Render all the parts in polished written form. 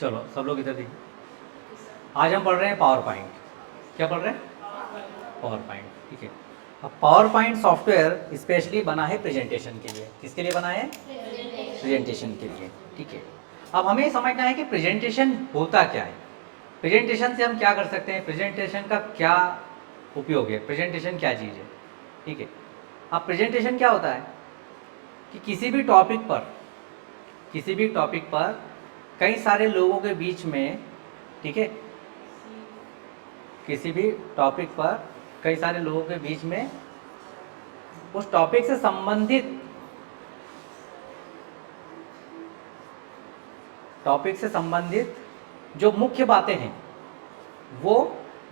चलो सब लोग इधर देखिए। आज हम पढ़ रहे हैं पावर पॉइंट। क्या पढ़ रहे हैं? Power point. ठीक है। अब पावर पॉइंट सॉफ्टवेयर स्पेशली बना है प्रेजेंटेशन के लिए। किसके लिए बना है? प्रेजेंटेशन के लिए। ठीक है। अब हमें ये समझना है कि प्रेजेंटेशन होता क्या है, प्रेजेंटेशन से हम क्या कर सकते हैं, प्रेजेंटेशन का क्या उपयोग है, प्रेजेंटेशन क्या चीज़ है। ठीक है। अब प्रेजेंटेशन क्या होता है कि किसी भी टॉपिक पर कई सारे लोगों के बीच में, ठीक है, किसी भी टॉपिक पर कई सारे लोगों के बीच में उस टॉपिक से संबंधित जो मुख्य बातें हैं वो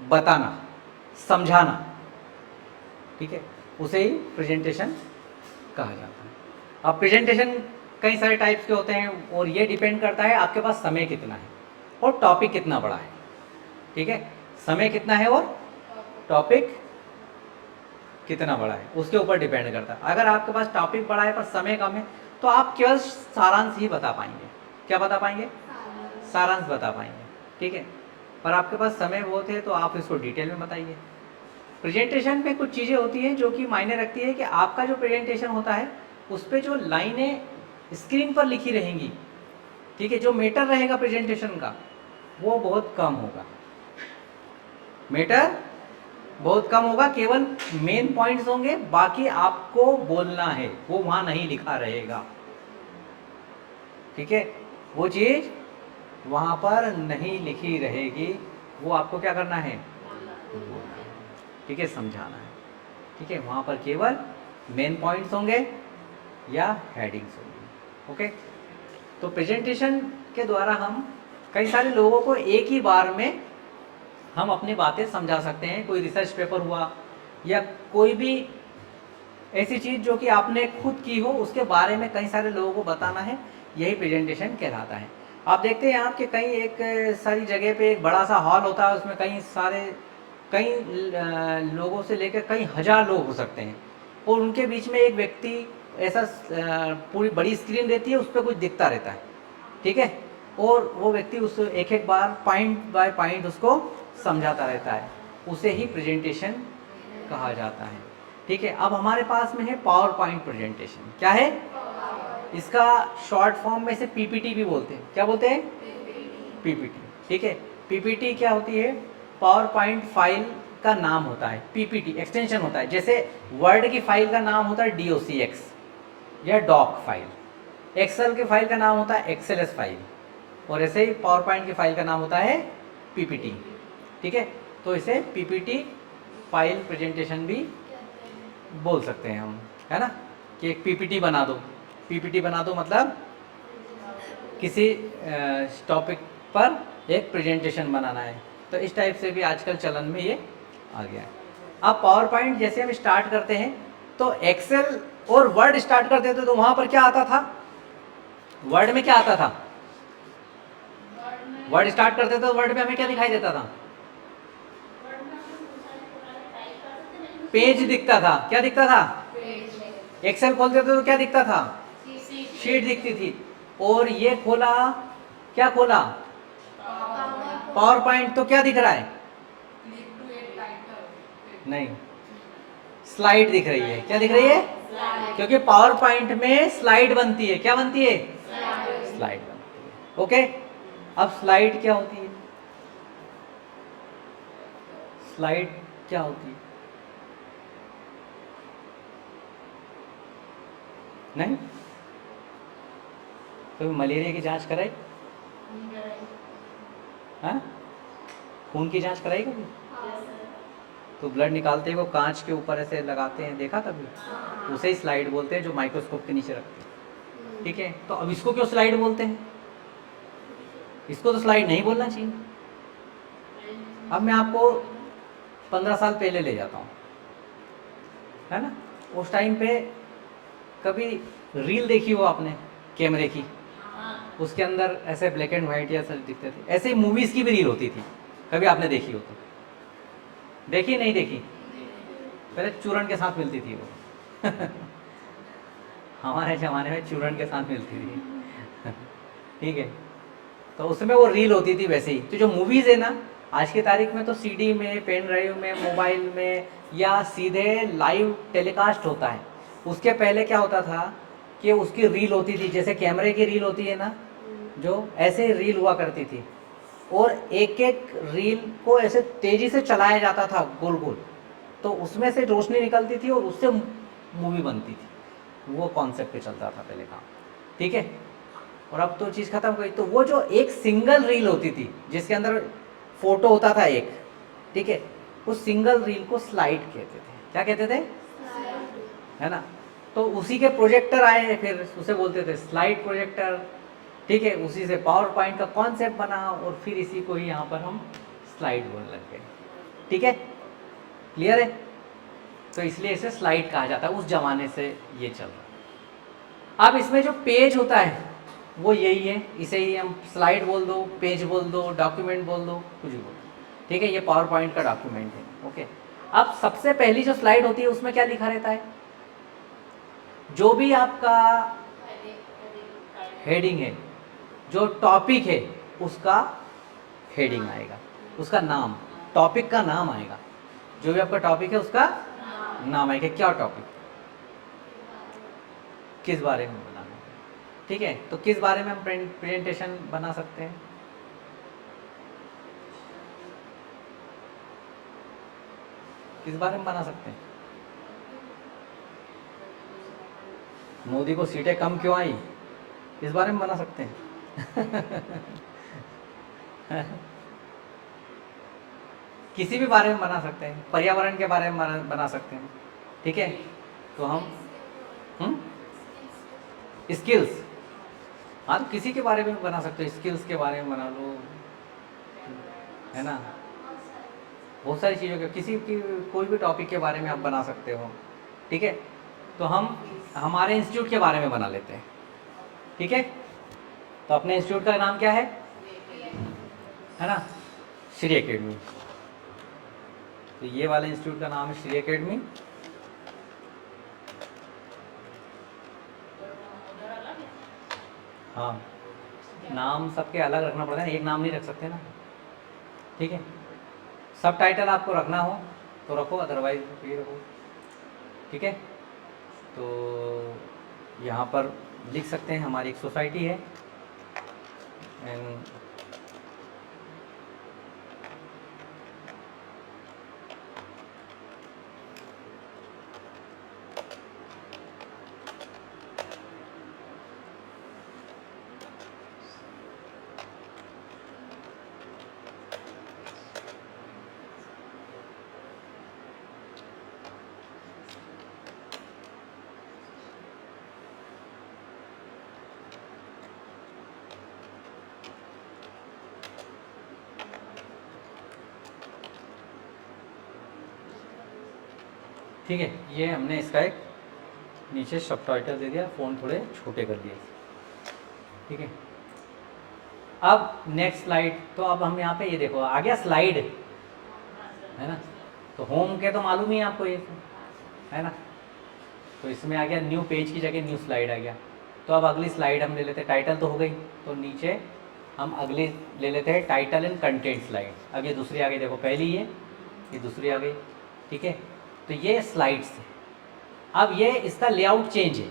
बताना, समझाना। ठीक है, उसे ही प्रेजेंटेशन कहा जाता है। अब प्रेजेंटेशन कई सारे टाइप्स के होते हैं और ये डिपेंड करता है आपके पास समय कितना है और टॉपिक कितना बड़ा है। ठीक है, समय कितना है और टॉपिक कितना बड़ा है उसके ऊपर डिपेंड करता है। अगर आपके पास टॉपिक बड़ा है पर समय कम है तो आप केवल सारांश ही बता पाएंगे। क्या बता पाएंगे? सारांश बता पाएंगे। ठीक है, पर आपके पास समय बहुत है तो आप इसको डिटेल में बताइए। प्रेजेंटेशन में कुछ चीज़ें होती हैं जो कि मायने रखती है कि आपका जो प्रेजेंटेशन होता है उस पर जो लाइनें स्क्रीन पर लिखी रहेंगी, ठीक है, जो मैटर रहेगा प्रेजेंटेशन का वो बहुत कम होगा। मैटर बहुत कम होगा, केवल मेन पॉइंट्स होंगे, बाकी आपको बोलना है वो वहां नहीं लिखा रहेगा। ठीक है, वो चीज वहां पर नहीं लिखी रहेगी, वो आपको क्या करना है? बोलना है। ठीक है, समझाना है। ठीक है, वहां पर केवल मेन पॉइंट्स होंगे या हेडिंग्स होंगी। ओके, तो प्रेजेंटेशन के द्वारा हम कई सारे लोगों को एक ही बार में हम अपनी बातें समझा सकते हैं। कोई रिसर्च पेपर हुआ या कोई भी ऐसी चीज़ जो कि आपने खुद की हो उसके बारे में कई सारे लोगों को बताना है, यही प्रेजेंटेशन कहलाता है। आप देखते हैं आपके कई एक सारी जगह पे एक बड़ा सा हॉल होता है, उसमें कई लोगों से लेकर कई हजार लोग हो सकते हैं और उनके बीच में एक व्यक्ति ऐसा पूरी बड़ी स्क्रीन रहती है, उस पर कुछ दिखता रहता है। ठीक है, और वो व्यक्ति उस एक एक बार पॉइंट बाय पॉइंट उसको समझाता रहता है, उसे ही प्रेजेंटेशन कहा जाता है। ठीक है, अब हमारे पास में है पावर पॉइंट प्रेजेंटेशन। क्या है इसका शॉर्ट फॉर्म में से? पीपीटी भी बोलते हैं। क्या बोलते हैं? पीपीटी। ठीक है, पीपीटी क्या होती है? पावर पॉइंट फाइल का नाम होता है। पीपीटी एक्सटेंशन होता है, जैसे वर्ड की फाइल का नाम होता है डॉक्स या डॉक फाइल, एक्सेल की फाइल का नाम होता है एक्सेलएस फाइल, और ऐसे ही पावर पॉइंट की फाइल का नाम होता है पीपीटी। ठीक है, तो इसे पीपीटी फाइल प्रेजेंटेशन भी बोल सकते हैं हम, है ना, कि एक पीपीटी बना दो। पीपीटी बना दो मतलब किसी टॉपिक पर एक प्रेजेंटेशन बनाना है। तो इस टाइप से भी आजकल चलन में ये आ गया है। अब पावर पॉइंट जैसे हम स्टार्ट करते हैं तो एक्सेल और वर्ड स्टार्ट करते थे तो वहां पर क्या आता था? वर्ड में क्या आता था? वर्ड स्टार्ट करते थे तो वर्ड में हमें क्या दिखाई देता था? पेज दिखता था। क्या दिखता था? एक्सेल खोलते थे तो क्या दिखता था? शीट दिखती थी। और ये खोला, क्या खोला? पावर पॉइंट, तो क्या दिख रहा है? नहीं, स्लाइड दिख रही है। क्या दिख रही है? क्योंकि पावर पॉइंट में स्लाइड बनती है। क्या बनती है? स्लाइड बनती है। ओके, अब स्लाइड क्या होती है? स्लाइड क्या होती है? नहीं, कभी मलेरिया की जांच कराई? हाँ, खून की जांच कराई कभी? तो ब्लड निकालते हैं वो कांच के ऊपर ऐसे लगाते हैं, देखा कभी? उसे ही स्लाइड बोलते हैं, जो माइक्रोस्कोप के नीचे रखते हैं। ठीक है, तो अब इसको क्यों स्लाइड बोलते हैं? इसको तो स्लाइड नहीं बोलना चाहिए। अब मैं आपको 15 साल पहले ले जाता हूँ, है ना। उस टाइम पे कभी रील देखी हो आपने कैमरे की? उसके अंदर ऐसे ब्लैक एंड व्हाइट या सब दिखते थे, ऐसे ही मूवीज की भी रील होती थी। कभी आपने देखी हो तो? देखी नहीं देखी? पहले चूरन के साथ मिलती थी वो हमारे ज़माने में चूरन के साथ मिलती थी ठीक है, तो उसमें वो रील होती थी वैसे ही। तो जो मूवीज़ है ना आज की तारीख में तो सीडी में, पेन ड्राइव में, मोबाइल में या सीधे लाइव टेलीकास्ट होता है। उसके पहले क्या होता था कि उसकी रील होती थी, जैसे कैमरे की रील होती है ना, जो ऐसे रील हुआ करती थी, और एक एक रील को ऐसे तेजी से चलाया जाता था गोल गोल, तो उसमें से रोशनी निकलती थी और उससे मूवी बनती थी। वो कॉन्सेप्ट पे चलता था पहले काम, ठीक है। और अब तो चीज़ खत्म हो गई। तो वो जो एक सिंगल रील होती थी जिसके अंदर फोटो होता था एक, ठीक है, उस सिंगल रील को स्लाइड कहते थे। क्या कहते थे? है ना। तो उसी के प्रोजेक्टर आए, फिर उसे बोलते थे स्लाइड प्रोजेक्टर, ठीक है। उसी से पावर पॉइंट का कॉन्सेप्ट बना और फिर इसी को ही यहाँ पर हम स्लाइड बोलने लग गए, ठीक है। क्लियर है? तो इसलिए इसे स्लाइड कहा जाता है, उस जमाने से ये चल रहा है। अब इसमें जो पेज होता है वो यही है, इसे ही हम स्लाइड बोल दो, पेज बोल दो, डॉक्यूमेंट बोल दो, कुछ भी बोल दो, ठीक है। ये पावर पॉइंट का डॉक्यूमेंट है, ओके। अब सबसे पहली जो स्लाइड होती है उसमें क्या लिखा रहता है? जो भी आपका हेडिंग है, जो टॉपिक है, उसका हेडिंग आएगा, उसका नाम, टॉपिक का नाम आएगा। जो भी आपका टॉपिक है उसका नाम आएगा। क्या टॉपिक, किस बारे में बनाना है, ठीक है। तो किस बारे में हम प्रेजेंटेशन बना सकते हैं? किस बारे में बना सकते हैं? मोदी को सीटें कम क्यों आई, इस बारे में बना सकते हैं। किसी भी बारे में बना सकते हैं, पर्यावरण के बारे में बना सकते हैं, ठीक है। तो हम स्किल्स, हाँ, तो किसी के बारे में बना सकते हो, स्किल्स के बारे में बना लो, है ना। बहुत सारी चीज़ों के, किसी की कोई भी टॉपिक के बारे में आप बना सकते हो, ठीक है। तो हम हमारे इंस्टीट्यूट के बारे में बना लेते हैं, ठीक है। तो अपने इंस्टीट्यूट का नाम क्या है ना, श्री एकेडमी। तो ये वाले इंस्टीट्यूट का नाम है श्री एकेडमी। हाँ, नाम सबके अलग रखना पड़ता है, एक नाम नहीं रख सकते ना, ठीक है। सब टाइटल आपको रखना हो तो रखो, अदरवाइज ये रखो, ठीक है। तो यहाँ पर लिख सकते हैं हमारी एक सोसाइटी है, एंड ठीक है। ये हमने इसका एक नीचे सब टाइटल दे दिया, फ़ोन थोड़े छोटे कर दिए, ठीक है। अब नेक्स्ट स्लाइड, तो अब हम यहाँ पे ये देखो आ गया स्लाइड, है ना। तो होम के तो मालूम ही है आपको ये, है ना। तो इसमें आ गया न्यू पेज की जगह न्यू स्लाइड आ गया। तो अब अगली स्लाइड हम ले लेते हैं, टाइटल तो हो गई, तो नीचे हम अगली ले लेते हैं टाइटल एंड कंटेंट स्लाइड। अब ये दूसरी आ गई, देखो पहली ये दूसरी आ गई, ठीक है। तो ये स्लाइड्स है। अब ये इसका लेआउट चेंज है।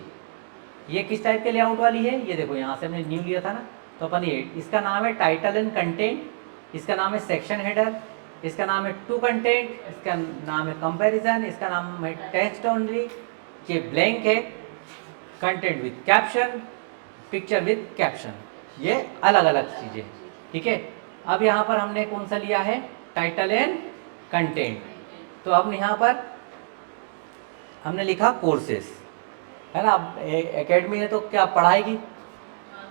ये किस टाइप के लेआउट वाली है, ये देखो यहाँ से हमने न्यू लिया था ना, तो अपन ये, इसका नाम है टाइटल एंड कंटेंट, इसका नाम है सेक्शन हेडर, इसका नाम है टू कंटेंट, इसका नाम है कंपैरिजन, इसका नाम है टेक्स्ट ओनली, ये ब्लैंक है, content with caption, picture with caption, ये अलग अलग चीज़ें, ठीक है। अब यहाँ पर हमने कौन सा लिया है, टाइटल एंड कंटेंट। तो अब यहाँ पर हमने लिखा कोर्सेस, है ना। अब एकेडमी है तो क्या पढ़ाएगी,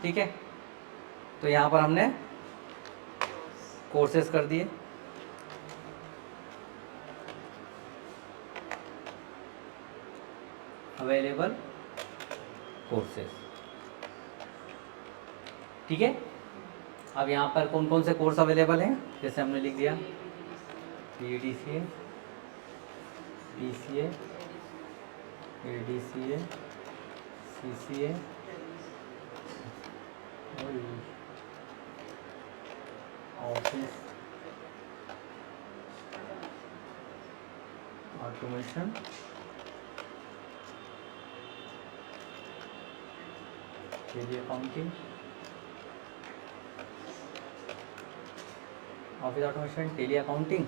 ठीक है। तो यहाँ पर हमने कोर्सेज कर दिए, अवेलेबल कोर्सेज, ठीक है। अब यहाँ पर कौन कौन से कोर्स अवेलेबल हैं, जैसे हमने लिख दिया PDCA, DCA, ADCA, CCA, office automation, tally accounting, office automation, tally accounting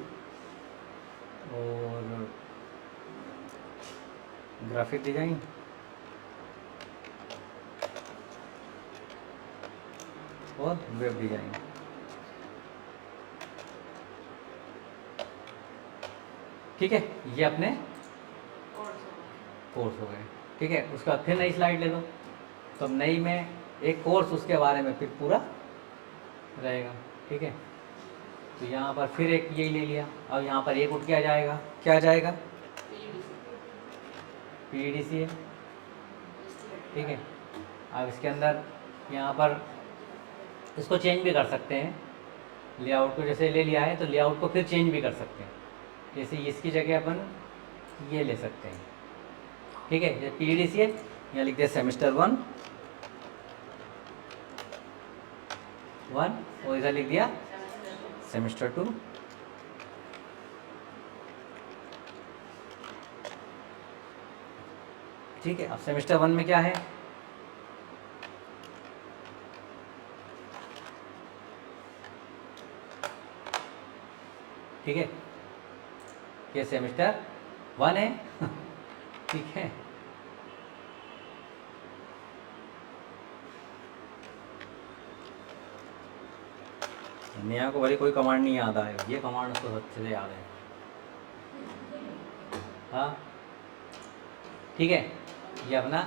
और ग्राफिक डिजाइन और वेब डिजाइन। ठीक है, ये अपने कोर्स हो गए। ठीक है, उसके बाद फिर नई स्लाइड ले लो, तो अब नई में एक कोर्स उसके बारे में फिर पूरा रहेगा। ठीक है, तो यहाँ पर फिर एक यही ले लिया। अब यहाँ पर एक उठ के आ जाएगा, क्या आ जाएगा? PEDCA। ठीक है, अब इसके अंदर यहाँ पर इसको चेंज भी कर सकते हैं, लेआउट को जैसे ले लिया है तो लेआउट को फिर चेंज भी कर सकते हैं। जैसे इसकी जगह अपन ये ले सकते हैं। ठीक है, ये PEDCA यहाँ लिख दिया सेमेस्टर 1 और इधर लिख दिया सेमेस्टर 2। ठीक है, अब सेमेस्टर 1 में क्या है? ठीक है, ये सेमेस्टर 1 है। ठीक है, नेहा को भले कोई कमांड नहीं याद आए, ये कमांड उसको अच्छे से याद है। हाँ ठीक है, ये अपना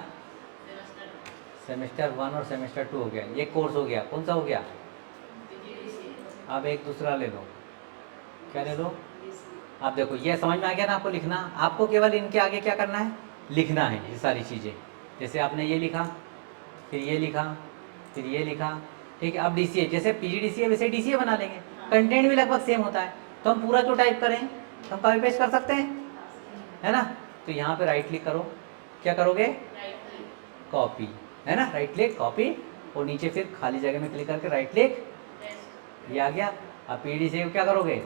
सेमेस्टर 1 और सेमेस्टर 2 हो गया, ये कोर्स हो गया। कौन सा हो गया? अब एक दूसरा ले लो, क्या ले लो? आप देखो, ये समझ में आ गया ना आपको लिखना? आपको केवल इनके आगे क्या करना है? लिखना है ये सारी चीज़ें। जैसे आपने ये लिखा, फिर ये लिखा, फिर ये लिखा। ठीक है, अब DCA जैसे PGDCA वैसे DCA बना लेंगे, कंटेंट भी लगभग सेम होता है, तो हम पूरा क्यों टाइप करें? हम कॉपी पेस्ट कर सकते हैं, है ना? तो यहाँ पे राइट क्लिक करो, क्या करोगे? कॉपी, है ना? राइट क्लिक कॉपी, और नीचे फिर खाली जगह में क्लिक करके राइट क्लिक, ये आ गया। अब PGDCA को क्या करोगे?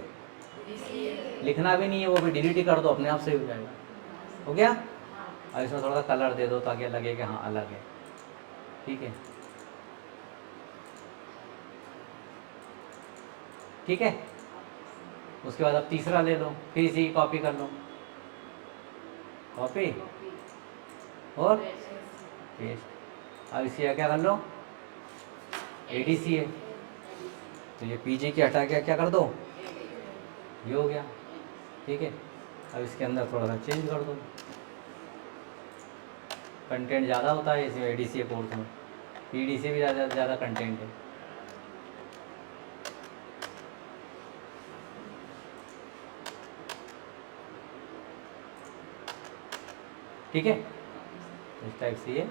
लिखना भी नहीं है, वो भी डिलीट ही कर दो, अपने आप से हो जाएगा। हो गया? और इसमें थोड़ा सा कलर दे दो ताकि लगे कि हाँ अलग है। ठीक है, ठीक है। उसके बाद अब तीसरा ले लो, फिर इसी की कॉपी कर लो, कॉपी और पेस्ट। अब इसी का क्या कर लो? ADCA। तो ये PG की हटा के क्या कर दो? ये हो गया। ठीक है, अब इसके अंदर थोड़ा सा चेंज कर दो, कंटेंट ज़्यादा होता है इसमें ADCA कोर्स में, PDCA भी ज़्यादा कंटेंट है। ठीक है, इस टाइप से ये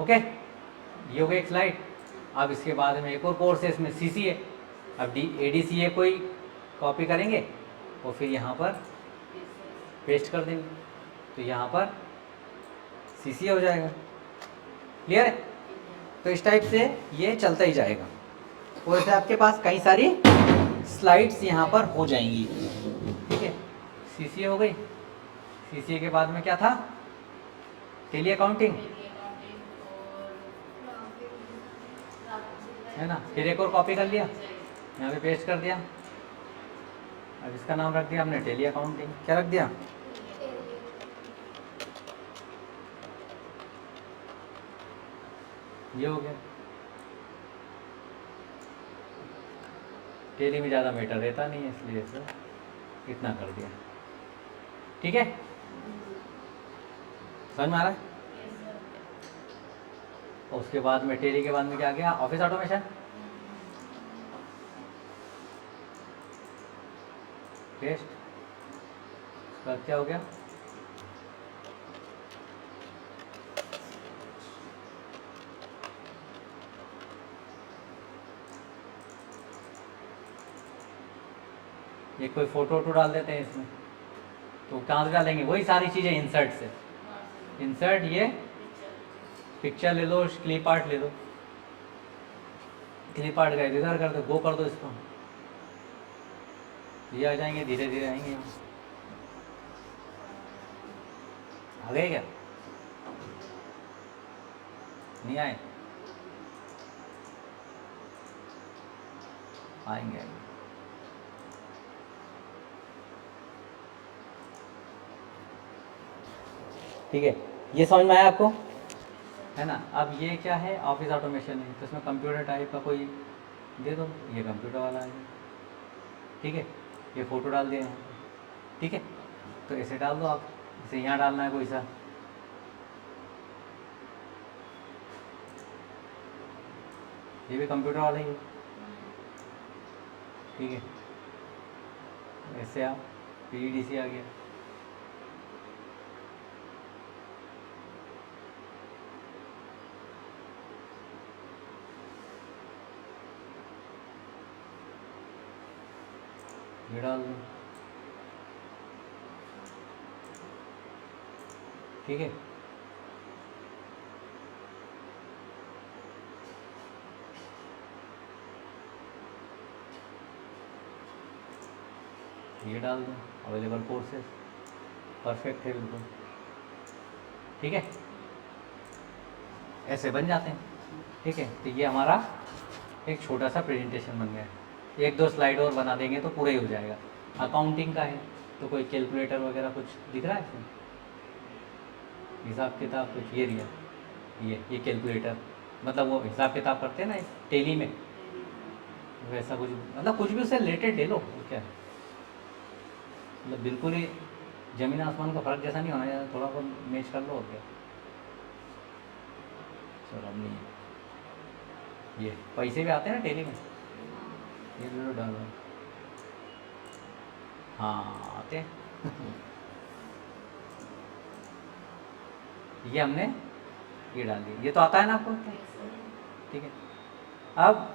ओके, ये हो गई एक स्लाइड। अब इसके बाद में एक और कोर्स है इसमें CCA। अब ADCA को ही कॉपी करेंगे और फिर यहाँ पर पेस्ट कर देंगे, तो यहाँ पर CCA हो जाएगा। क्लियर है? तो इस टाइप से ये चलता ही जाएगा, और ऐसे आपके पास कई सारी स्लाइड्स यहाँ पर हो जाएंगी। ठीक है, CCA हो गई। CCA के बाद में क्या था? टेली अकाउंटिंग, है ना? फिर एक और कॉपी कर लिया, यहाँ पे पेस्ट कर दिया। अब इसका नाम रख दिया हमने टेली अकाउंटिंग। क्या रख दिया? ये हो गया। टेली में ज़्यादा मैटर रहता नहीं है, इसलिए इसे इतना कर दिया। ठीक है, समझ में आ रहा है? और उसके बाद में टेली के बाद में क्या गया? Office automation, paste. उसके बाद क्या हो गया? ये कोई फोटो वोटो डाल देते हैं इसमें, तो कहाँ से डालेंगे? वही सारी चीज़ें इंसर्ट से। इंसर्ट ये पिक्चर ले लो, क्लिप आर्ट ले लो, क्लिप आर्ट का इधर कर दो, गो कर दो इसको, ये आ जाएंगे, धीरे धीरे आएंगे। आ गए क्या? नहीं आए? आएंगे आएंगे। ठीक है, ये समझ में आया आपको, है ना? अब ये क्या है, ऑफिस ऑटोमेशन है, तो इसमें कंप्यूटर टाइप का कोई दे दो, ये कंप्यूटर वाला है, ठीक है। ये फ़ोटो डाल दिया यहाँ, ठीक है, तो ऐसे डाल दो आप, जैसे यहाँ डालना है कोई सा, ये भी कंप्यूटर वाला ही है, ठीक है। ऐसे आप PVDC आ गया, ये डाल दो, ठीक है। ये डाल दो, अवेलेबल कोर्सेज, परफेक्ट है बिल्कुल, ठीक है। ऐसे बन जाते हैं, ठीक है। तो ये हमारा एक छोटा सा प्रेजेंटेशन बन गया, एक दो स्लाइड और बना देंगे तो पूरा ही हो जाएगा। अकाउंटिंग का है तो कोई कैलकुलेटर वगैरह कुछ दिख रहा है इसमें, हिसाब किताब कुछ, ये रिया, ये कैलकुलेटर, मतलब वो हिसाब किताब करते हैं ना टेली में, वैसा कुछ, मतलब कुछ भी उससे रिलेटेड ले लो, क्या है, मतलब बिल्कुल ही ज़मीन आसमान का फ़र्क जैसा नहीं होना चाहिए, थोड़ा बहुत मैच कर लो और क्या। चलो नहीं, ये पैसे भी आते हैं ना टेली में, ये लो डालो, हाँ आते हैं ये हमने ये डाल दिया, ये तो आता है ना आपको, ठीक है। अब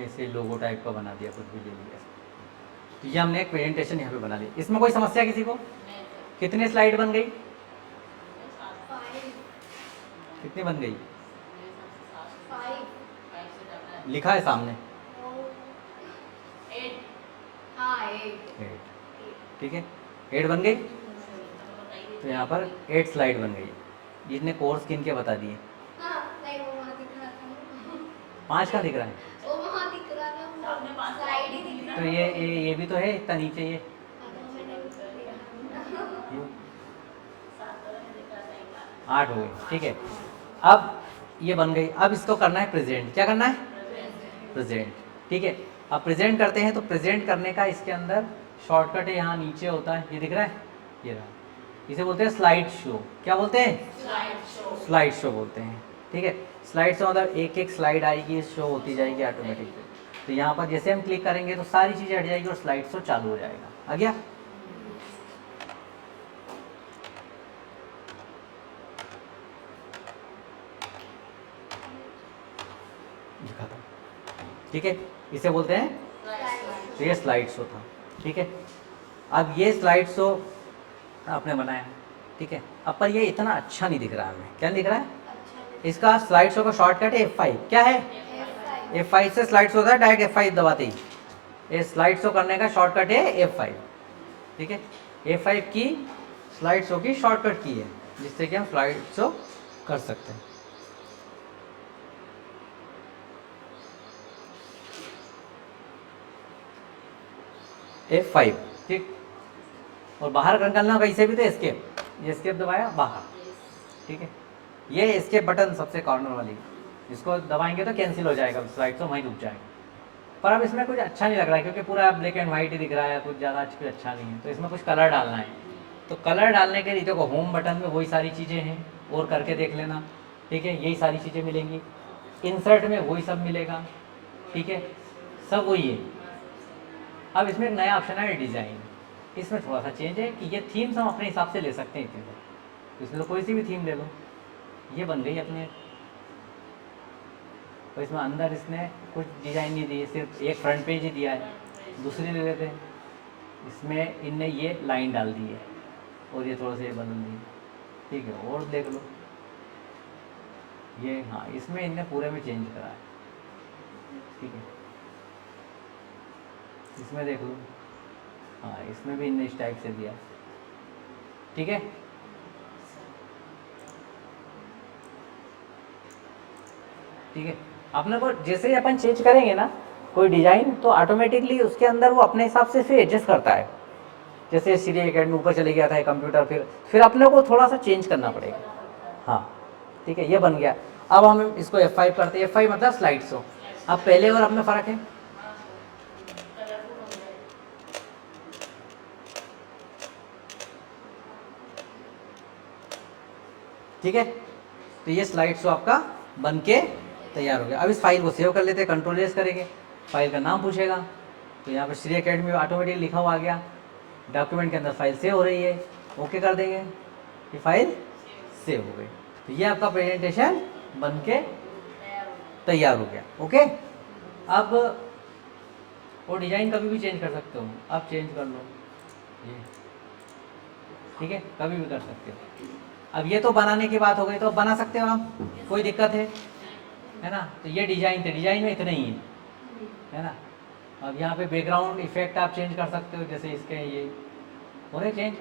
ऐसे लोगो टाइप का बना दिया, कुछ भी ले लिया, तो ये हमने एक प्रेजेंटेशन यहाँ पे बना ली। इसमें कोई समस्या किसी को? कितनी स्लाइड बन गई? कितनी बन गई? लिखा है सामने 8, ठीक है, 8 बन गई। तो यहाँ पर 8 स्लाइड बन गई। इसने कोर्स किन के बता दिए? 5 का दिख रहा है, तो ये भी तो है इतना नीचे, ये 8 हो गई, ठीक है। अब ये बन गई, अब इसको करना है प्रेजेंट। क्या करना है? प्रेजेंट, ठीक है। अब प्रेजेंट करते हैं, तो प्रेजेंट करने का इसके अंदर शॉर्टकट है, यहाँ नीचे होता है, ये दिख रहा है, ये रहा, इसे बोलते हैं स्लाइड शो। क्या बोलते हैं? स्लाइड शो बोलते हैं, ठीक है। स्लाइड शो मतलब एक एक स्लाइड आएगी, शो होती जाएगी ऑटोमेटिक। तो यहाँ पर जैसे हम क्लिक करेंगे तो सारी चीज़ें हट जाएगी और स्लाइड शो चालू हो जाएगा। आ गया? ठीक है, इसे बोलते हैं, तो ये स्लाइड शो था, ठीक है। अब ये स्लाइड शो आपने बनाया, ठीक है। अब पर ये इतना अच्छा नहीं दिख रहा है हमें। क्या नहीं दिख रहा है? इसका स्लाइड शो का शॉर्टकट है F5। क्या है? F5 से स्लाइड शो होता है, डायरेक्ट F5 दबाते ही। ये स्लाइड शो करने का शॉर्टकट है F5, ठीक है। F5 की स्लाइड शो की शॉर्टकट की है, जिससे कि हम स्लाइड शो कर सकते हैं। F5, ठीक। और बाहर निकलना कैसे भी, तो एस्केप, ये एस्केप दबाया बाहर, ठीक है। ये एस्केप बटन सबसे कॉर्नर वाली, इसको दबाएंगे तो कैंसिल हो जाएगा, स्लाइड तो वहीं रुक जाएगा। पर अब इसमें कुछ अच्छा नहीं लग रहा है, क्योंकि पूरा ब्लैक एंड वाइट ही दिख रहा है, कुछ ज़्यादा कुछ अच्छा नहीं है। तो इसमें कुछ कलर डालना है, तो कलर डालने के लिए देखो होम बटन में वही सारी चीज़ें हैं, और करके देख लेना, ठीक है। यही सारी चीज़ें मिलेंगी, इंसर्ट में वही सब मिलेगा, ठीक है, सब वही है। अब इसमें एक नया ऑप्शन है डिज़ाइन, इसमें थोड़ा सा चेंज है कि ये थीम्स हम अपने हिसाब से ले सकते हैं इतने तो इसमें तो कोई सी भी थीम ले लो, ये बन गई अपने। तो इसमें अंदर इसने कुछ डिज़ाइन नहीं दी, सिर्फ एक फ्रंट पेज ही दिया है। दूसरी ले लेते हैं, इसमें इनने ये लाइन डाल दी है और ये थोड़ा सा ये बदल दी, ठीक है। और देख लो ये, हाँ इसमें इनने पूरे में चेंज करा है, ठीक है। इसमें देख लो, हाँ इसमें भी इनने इस टाइप से दिया, ठीक है। ठीक है, अपने को जैसे ही अपन चेंज करेंगे ना कोई डिज़ाइन, तो ऑटोमेटिकली उसके अंदर वो अपने हिसाब से फिर एडजस्ट करता है। जैसे सीरी एकेडमी ऊपर चले गया था कंप्यूटर, फिर अपने को थोड़ा सा चेंज करना पड़ेगा। हाँ ठीक है, ये बन गया। अब हम इसको F5 करते हैं। F5 मतलब स्लाइड शो। अब पहले और अब में फ़र्क है, ठीक है। तो ये स्लाइड शो आपका बन के तैयार हो गया। अब इस फाइल को सेव कर लेते हैं, कंट्रोल एस करेंगे, फाइल का नाम पूछेगा, तो यहाँ पर श्री एकेडमी ऑटोमेटिक लिखा हुआ आ गया, डॉक्यूमेंट के अंदर फाइल सेव हो रही है, ओके कर देंगे, ये फाइल सेव हो गई। तो ये आपका प्रेजेंटेशन बन के तैयार हो गया, ओके। अब वो डिज़ाइन कभी भी चेंज कर सकते हो, अब चेंज कर लो ये, ठीक है, कभी भी कर सकते हो। अब ये तो बनाने की बात हो गई, तो अब बना सकते हो आप, कोई दिक्कत है ना। तो ये डिज़ाइन थे, डिज़ाइन में इतना ही है ना। अब यहाँ पे बैकग्राउंड इफेक्ट आप चेंज कर सकते हो, जैसे इसके ये हो रहे चेंज,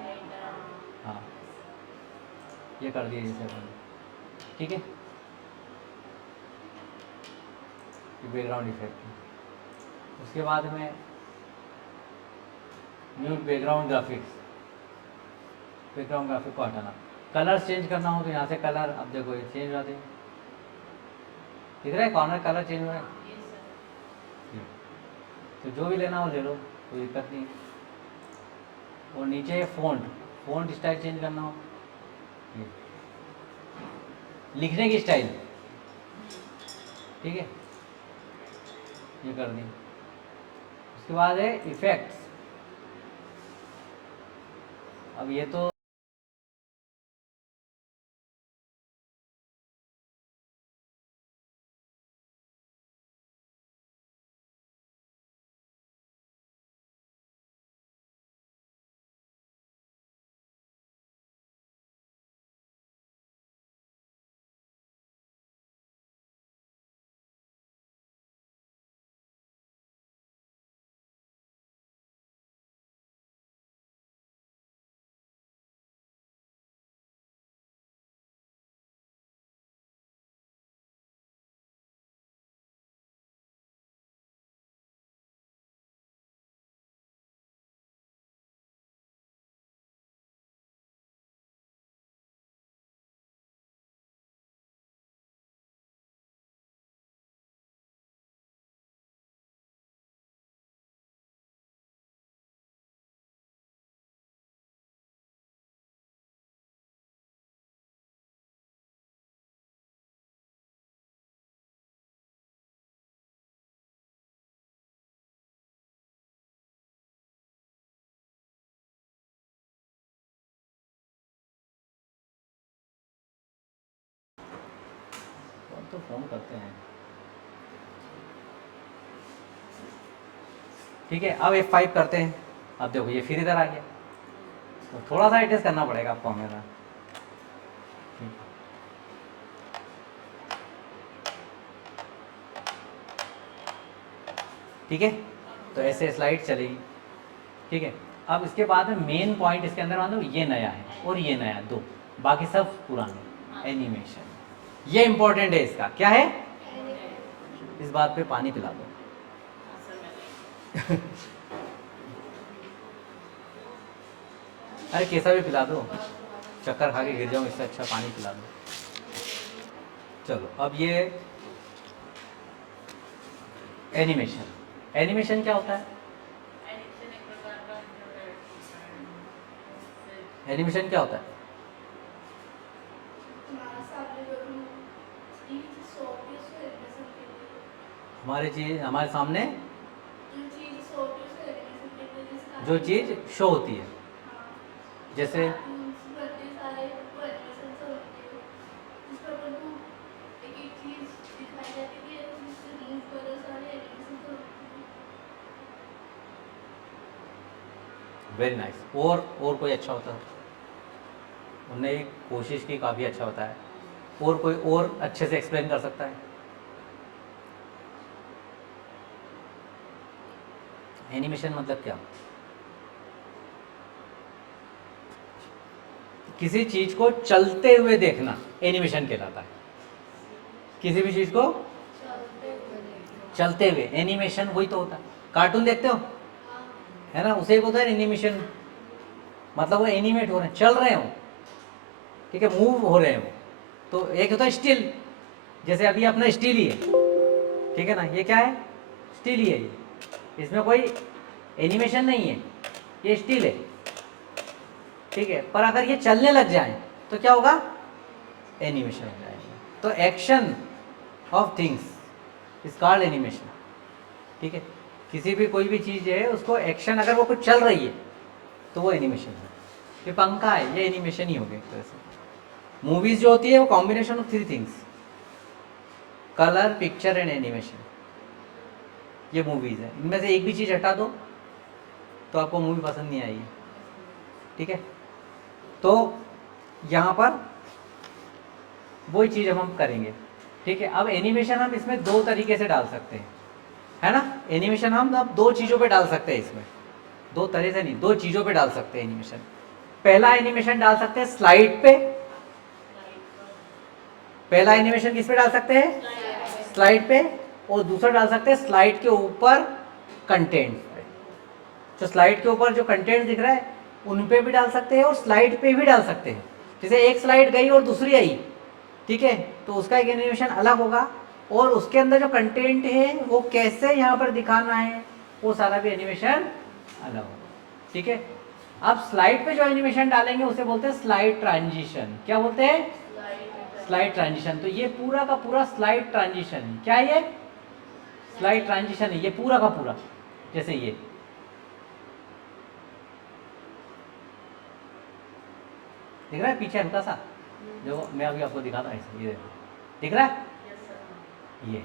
हाँ ये कर दिए जैसे अपन, ठीक है, बैकग्राउंड इफेक्ट। उसके बाद में mute background graphics, background graphic को हटाना। कलर्स चेंज करना हो तो यहाँ से कलर, अब देखो ये चेंज हो जाते हैं, दिख रहा है कॉर्नर कलर चेंज हो रहा है। तो जो भी लेना हो ले लो, कोई दिक्कत नहीं। और नीचे फ़ॉन्ट, फ़ॉन्ट स्टाइल चेंज करना हो, ये लिखने की स्टाइल, ठीक है, ये कर दी। उसके बाद है इफेक्ट्स। अब ये तो फोन करते हैं, ठीक है। अब F5 करते हैं, अब देखो ये फिर इधर आ गया, तो थोड़ा सा एडजस्ट करना पड़ेगा आपको हमें, ठीक है। तो ऐसे स्लाइड चलेगी, ठीक है। अब इसके बाद में मेन पॉइंट इसके अंदर मान लो ये नया है और ये नया, दो, बाकी सब पुराने। एनिमेशन ये इंपॉर्टेंट है, इसका क्या है, इस बात पे पानी पिला दो अरे कैसा भी पिला दो, चक्कर खा के गिर जाऊँ, इससे अच्छा पानी पिला दो। चलो अब ये एनिमेशन, एनिमेशन क्या होता है, एनिमेशन क्या होता है, हमारे चीज हमारे सामने, जो चीज़ शो होती है, जैसे वेरी नाइस। और कोई अच्छा होता है? उन्होंने एक कोशिश की, काफ़ी अच्छा होता है। और कोई और अच्छे से एक्सप्लेन कर सकता है? एनिमेशन मतलब क्या? किसी चीज को चलते हुए देखना एनिमेशन कहलाता है। किसी भी चीज को चलते हुए, एनिमेशन वही तो होता है। कार्टून देखते हो, है ना, उसे बोलता है एनिमेशन। मतलब वो एनिमेट हो रहे हैं, चल रहे हो, ठीक है, मूव हो रहे हो। तो एक होता है स्टिल, जैसे अभी अपना स्टिल ही है, ठीक है ना, ये क्या है? स्टिल ही है ये, इसमें कोई एनिमेशन नहीं है, ये स्टिल है, ठीक है। पर अगर ये चलने लग जाए तो क्या होगा? एनिमेशन हो जाएगा। तो action of things is called animation, ठीक है। किसी भी कोई भी चीज़ है, उसको एक्शन अगर वो कुछ चल रही है तो वो एनिमेशन है। ये पंखा है, ये एनिमेशन ही हो गया एक तरह से। मूवीज जो होती है वो combination of 3 things, colour, picture and animation, ये मूवीज है। इनमें से एक भी चीज़ हटा दो तो आपको मूवी पसंद नहीं आएगी, ठीक है। तो यहाँ पर वही चीज़ हम करेंगे, ठीक है। अब एनिमेशन हम इसमें 2 तरीके से डाल सकते हैं, है ना। एनिमेशन हम अब 2 चीज़ों पे डाल सकते हैं इसमें, 2 तरह से नहीं, 2 चीज़ों पे डाल सकते हैं एनिमेशन। पहला एनिमेशन डाल सकते हैं स्लाइड पे। पहला एनिमेशन किस पे डाल सकते हैं? स्लाइड पे। और दूसरा डाल सकते हैं स्लाइड के ऊपर कंटेंट पे। जो स्लाइड के ऊपर जो कंटेंट दिख रहा है उन पे भी डाल सकते हैं और स्लाइड पे भी डाल सकते हैं। जैसे एक स्लाइड गई और दूसरी आई, ठीक है, तो उसका एक एनिमेशन अलग होगा, और उसके अंदर जो कंटेंट है वो कैसे यहाँ पर दिखाना है वो सारा भी एनिमेशन अलग होगा, ठीक है। अब स्लाइड पे जो एनिमेशन डालेंगे उसे बोलते हैं स्लाइड ट्रांजिशन। क्या बोलते हैं? Slide transition. तो ये पूरा का पूरा स्लाइड ट्रांजिशन है। क्या ये? स्लाइड ट्रांजिशन है ये पूरा का पूरा। जैसे ये दिख रहा है पीछे हल्का सा, जो मैं अभी आपको दिखाता हूँ, ये दिख रहा है, ये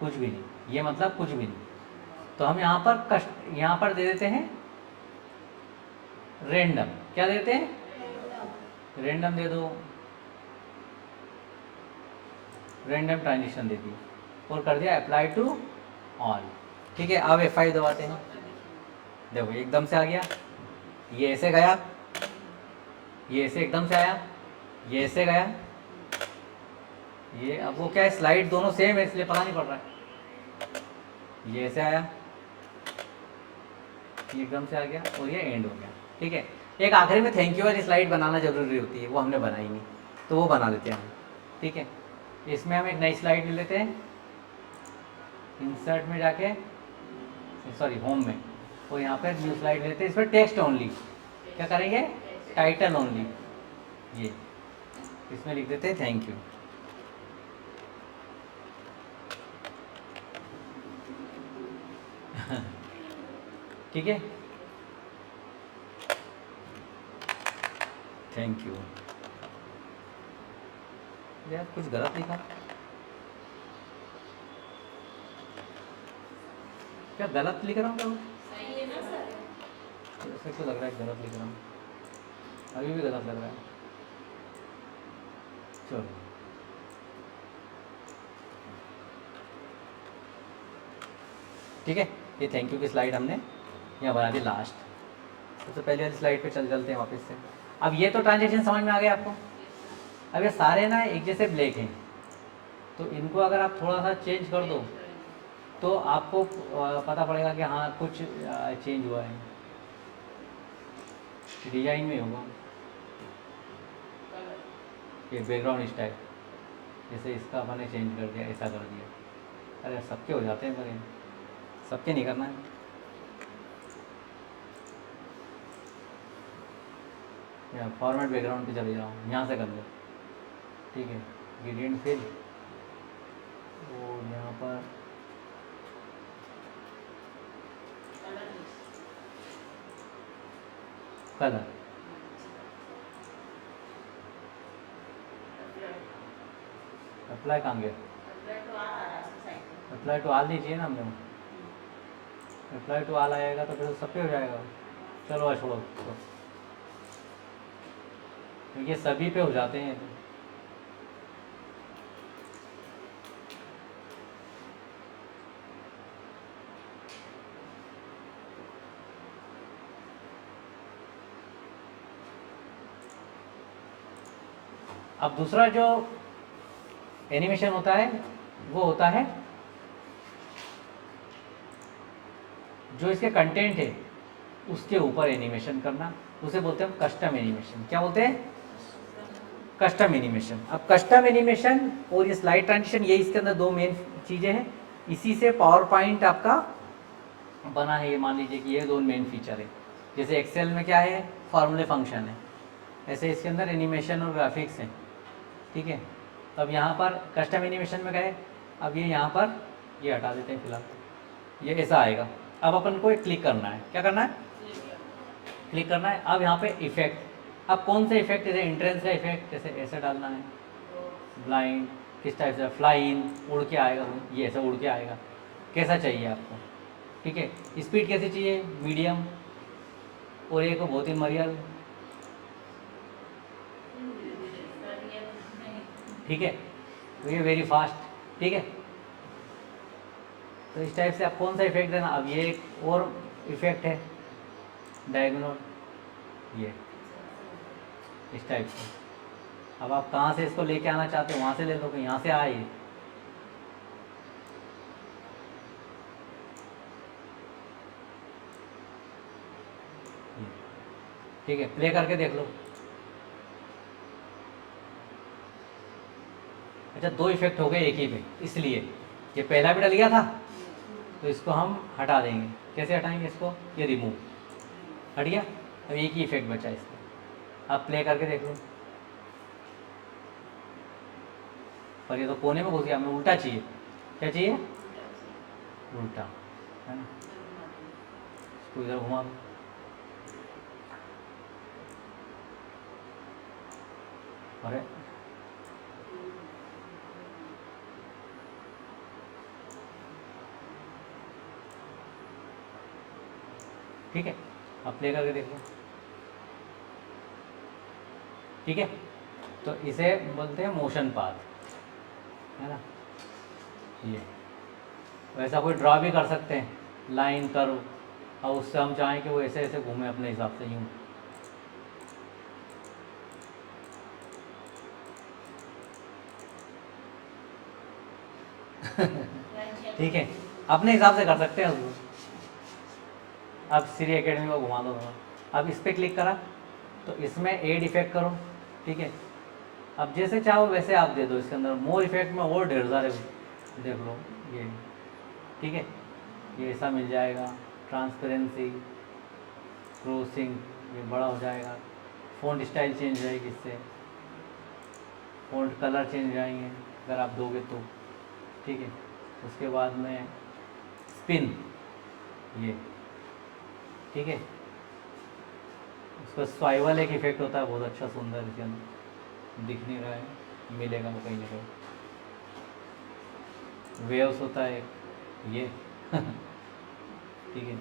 कुछ भी नहीं, ये मतलब कुछ भी नहीं। तो हम यहाँ पर यहाँ पर दे देते हैं रेंडम। क्या देते हैं? रेंडम दे दो, रेंडम ट्रांजिशन दे दी और कर दिया अप्लाई टू ऑल, ठीक है। अब F5 दबाते हैं, देखो एकदम से आ गया, ये ऐसे गया, ये ऐसे एकदम से आया, ये ऐसे गया, ये अब वो क्या है, स्लाइड दोनों सेम है इसलिए पता नहीं पड़ रहा है। ये ऐसे आया, ये एकदम से आ गया और ये एंड हो गया, ठीक है। एक आखिरी में थैंक यू वाली स्लाइड बनाना जरूरी होती है, वो हमने बनाई नहीं, तो वो बना देते हैं हम, ठीक है। इसमें हम एक नई स्लाइड ले लेते हैं, इंसर्ट में जाके, सॉरी होम में, और यहाँ पे न्यू स्लाइड लेते हैं, इस पर टेक्स्ट ओनली। क्या करेंगे? टाइटल ओनली, ये इसमें लिख देते हैं थैंक यू। ठीक है, थैंक यू। यार कुछ गलत लिखा, क्या गलत लिख रहा हूँ क्या? ऐसे तो लग रहा है गलत लिख रहा हूँ, अभी भी गलत लग रहा है। चलो ठीक है, ये थैंक यू की स्लाइड हमने यहाँ बना दी लास्ट। सबसे पहले वाली स्लाइड पे चलते हैं वापस से। अब ये तो ट्रांजेक्शन समझ में आ गया आपको। अब ये सारे ना एक जैसे ब्लैक हैं, तो इनको अगर आप थोड़ा सा चेंज कर दो तो आपको पता पड़ेगा कि हाँ कुछ चेंज हुआ है, डिजाइन में होगा। ये बैकग्राउंड स्टाइल, जैसे इसका अपन ने चेंज कर दिया, ऐसा कर दिया। अरे सबके हो जाते हैं पर सबके नहीं करना है। या फॉर्मेट बैकग्राउंड पे चले जाओ, यहाँ से कर लो, ठीक है। ग्रेडियंट फिल और यहाँ पर कलर, अप्लाई कहाँ गया, अप्लाई टू ऑल लीजिए ना हमने, अप्लाई टू ऑल आएगा तो फिर सब पे हो जाएगा। चलो छोड़ो तो, ये सभी पे हो जाते हैं। अब दूसरा जो एनिमेशन होता है वो होता है जो इसके कंटेंट है उसके ऊपर एनिमेशन करना, उसे बोलते हैं कस्टम एनिमेशन। क्या बोलते हैं? Custom animation. अब कस्टम एनिमेशन और ये स्लाइड ट्रांजिशन, ये इसके अंदर दो मेन चीज़ें हैं। इसी से पावर पॉइंट आपका बना है। ये मान लीजिए कि ये दो मेन फीचर है। जैसे एक्सेल में क्या है, फॉर्मूले फंक्शन है, ऐसे इसके अंदर एनिमेशन और ग्राफिक्स हैं, ठीक है। अब यहाँ पर कस्टम एनिमेशन में गए, अब ये यहाँ पर ये हटा देते हैं फिलहाल, ये ऐसा आएगा। अब अपन को क्लिक करना है, क्या करना है? क्लिक करना है। अब यहाँ पे इफेक्ट, अब कौन से इफेक्ट, जैसे एंट्रेंस का इफेक्ट जैसे ऐसे डालना है, ब्लाइंड किस टाइप से, फ्लाइन उड़ के आएगा, ये ऐसा उड़ के आएगा, कैसा चाहिए आपको, ठीक है। स्पीड कैसी चाहिए? मीडियम, और एक बहुत ही मरियल, ठीक है। तो ये वेरी फास्ट, ठीक है। तो इस टाइप से आप कौन सा इफेक्ट देना। अब ये एक और इफेक्ट है डायगोनल, ये इस टाइप से। अब आप कहाँ से इसको लेके आना चाहते हो, वहाँ से ले लो, यहाँ से आए, ठीक है। प्ले करके देख लो। अच्छा, दो इफेक्ट हो गए एक ही पे, इसलिए ये पहला भी डल गया था, तो इसको हम हटा देंगे। कैसे हटाएंगे इसको? ये रिमूव, हट गया। अब एक ही इफेक्ट बचा इसका। आप प्ले करके देख लो। पर ये तो कोने में घुस गया, हमें उल्टा चाहिए। क्या चाहिए? उल्टा, है ना। इसको इधर घुमा दो, अरे ठीक है। आप प्ले करके देख लो, ठीक है। तो इसे बोलते हैं मोशन पाथ, है ना। ये वैसा कोई ड्रा भी कर सकते हैं, लाइन कर्व, और उससे हम चाहें कि वो ऐसे ऐसे घूमे अपने हिसाब से, यूँ। ठीक है, अपने हिसाब से कर सकते हैं उसको। अब श्री एकेडमी को घुमा दो थोड़ा। अब इस पर क्लिक करा तो इसमें एड इफेक्ट करो, ठीक है। अब जैसे चाहो वैसे आप दे दो इसके अंदर। मोर इफेक्ट में और ढेर सारे देख लो, ये ठीक है, ये ऐसा मिल जाएगा। ट्रांसपेरेंसी, क्रॉसिंग, ये बड़ा हो जाएगा। फ़ॉन्ट स्टाइल चेंज हो जाएगी इससे, फ़ॉन्ट कलर चेंज हो जाएंगे अगर आप दोगे तो, ठीक है। उसके बाद में स्पिन, ये ठीक है। उसका स्वाइवल एक इफेक्ट होता है बहुत अच्छा सुंदर, इसके अंदर दिख नहीं रहा है, मिलेगा वो कहीं ना कहीं। वेव्स होता है ये ठीक है।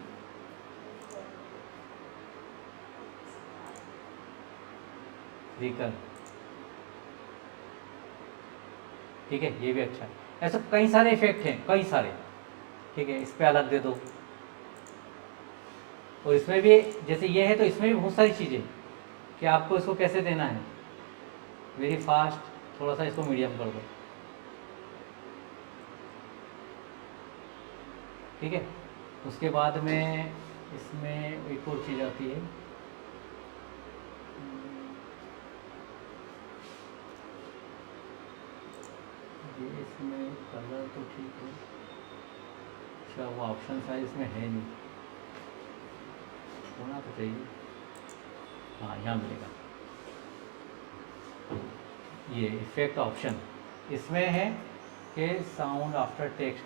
रिकर, ठीक है, ये भी अच्छा है। ऐसे कई सारे इफेक्ट हैं, कई सारे, ठीक है। इस पे अलग दे दो, और इसमें भी जैसे ये है तो इसमें भी बहुत सारी चीज़ें कि आपको इसको कैसे देना है। वेरी फास्ट, थोड़ा सा इसको मीडियम कर दो, ठीक है। उसके बाद में इसमें एक और चीज़ आती है, ये इसमें कलर तो ठीक है। अच्छा, वो ऑप्शन साइज इसमें है नहीं, होना तो चाहिए। हाँ, यहाँ मिलेगा, ये इफेक्ट ऑप्शन इसमें है कि sound after text,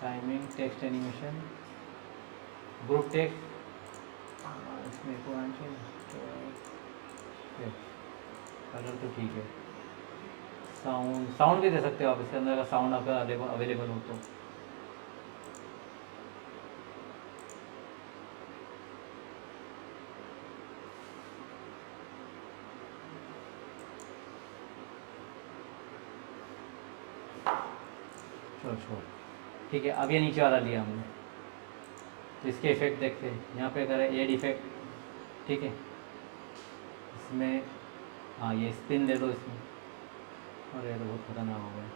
timing, text animation, group text, इसमें को कलर तो ठीक है। साउंड, साउंड भी दे सकते हो आप इसके अंदर, अगर साउंड आपका अवेलेबल हो तो। छोड़ छोड़, ठीक है। अब ये नीचे वाला लिया हमने, तो इसके इफेक्ट देखते हैं। यहाँ पे करें एड इफेक्ट, ठीक है। इसमें हाँ ये स्पिन दे दो इसमें, और ये तो बहुत खतरनाक हो गया,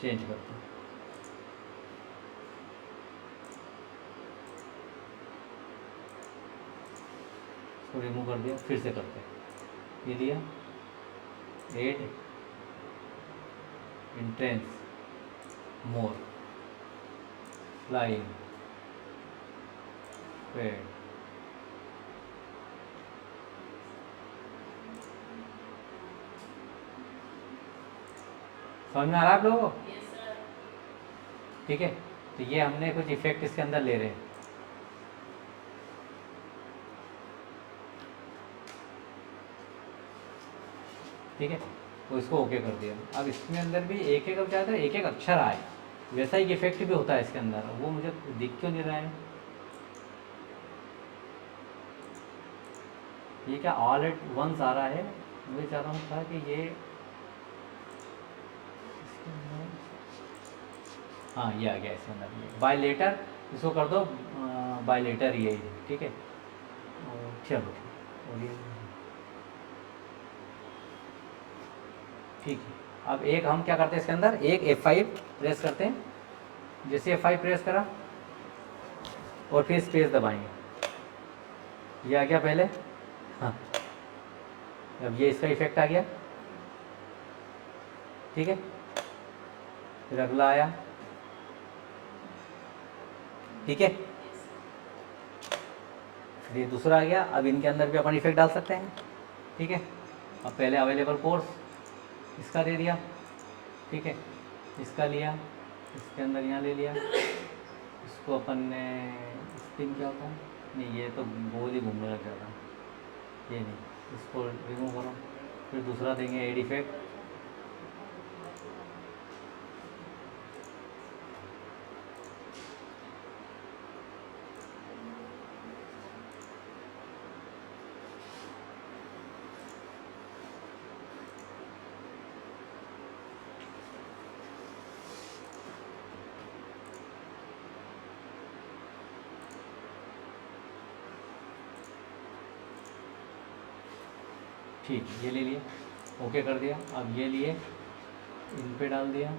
चेंज करते हैं। इसको रिमूव कर दिया, फिर से करते हैं। ये दिया एड इंटेंस मोर फ्लाइंग फेड, समझ में आ रहा है आप लोगों को? ठीक है, तो ये हमने कुछ इफेक्ट इसके अंदर ले रहे हैं। ठीक है, तो इसको ओके कर दिया। अब इसमें अंदर भी एक एक, अब चाहते हैं एक एक अक्षर आए, वैसा ही इफेक्ट भी होता है इसके अंदर, वो मुझे दिख क्यों नहीं रहा है? ये क्या ऑल एट वंस आ रहा है? मुझे चाह रहा हूँ था कि ये हाँ ये आ गया इसके अंदर, बाय लेटर, इसको कर दो बाय लेटर ये ही, ठीक है। और चलो और ये ठीक है। अब एक हम क्या करते हैं इसके अंदर, एक F5 प्रेस करते हैं, जैसे F5 प्रेस करा और फिर स्पेस दबाएंगे, ये आ गया पहले। हाँ, अब ये इसका इफेक्ट आ गया, ठीक है। फिर अगला आया, ठीक है। फिर ये दूसरा आ गया। अब इनके अंदर भी अपन इफेक्ट डाल सकते हैं, ठीक है। अब पहले अवेलेबल कोर्स इसका दे दिया, ठीक है। इसका लिया, इसके अंदर यहाँ ले लिया, इसको अपन ने स्पिन क्या होता है, नहीं ये तो गोल ही घूमने लग जाता, ये नहीं, इसको रिमूव करो। फिर दूसरा देंगे एड इफेक्ट, ठीक, ये ले लिया, ओके कर दिया। अब ये लिए, इन पे डाल दिया,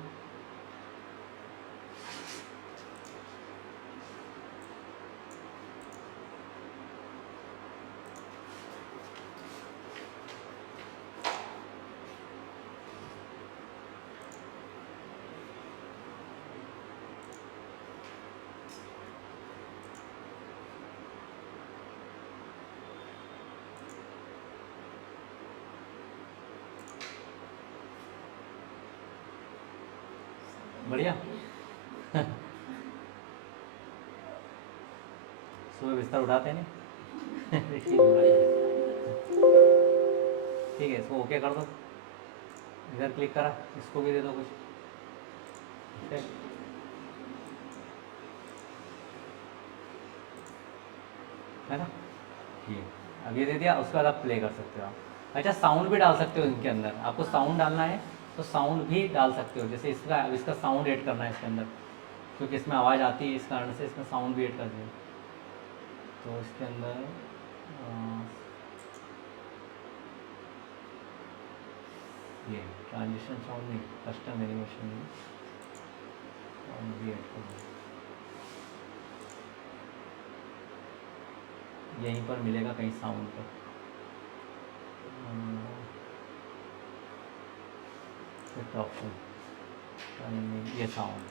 बढ़िया। सुबह बिस्तर उठाते नहीं। ठीक है, इसको ओके कर दो, इधर क्लिक करा, इसको भी दे दो कुछ, ठीक है। है ना, ये अब ये दे दिया। उसके बाद आप प्ले कर सकते हो आप। अच्छा, साउंड भी डाल सकते हो इनके अंदर, आपको साउंड डालना है तो साउंड भी डाल सकते हो। जैसे इसका, अब इसका साउंड ऐड करना है इसके अंदर, क्योंकि इसमें आवाज़ आती है, इस कारण से इसमें साउंड भी ऐड कर दिया। तो इसके अंदर ये ट्रांजिशन साउंड नहीं, कस्टम एनिमेशन नहीं, साउंड भी ऐड कर दिया। यहीं पर मिलेगा कहीं साउंड पर, ऑप्शन ये साउंड,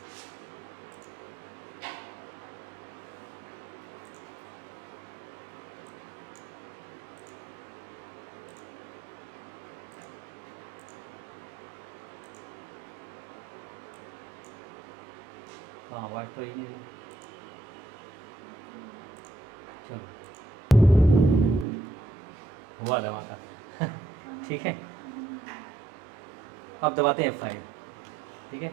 आवाज़ तो ही नहीं रही। चलो हुआ धमाका। ठीक है, अब दबाते हैं F5। ठीक है,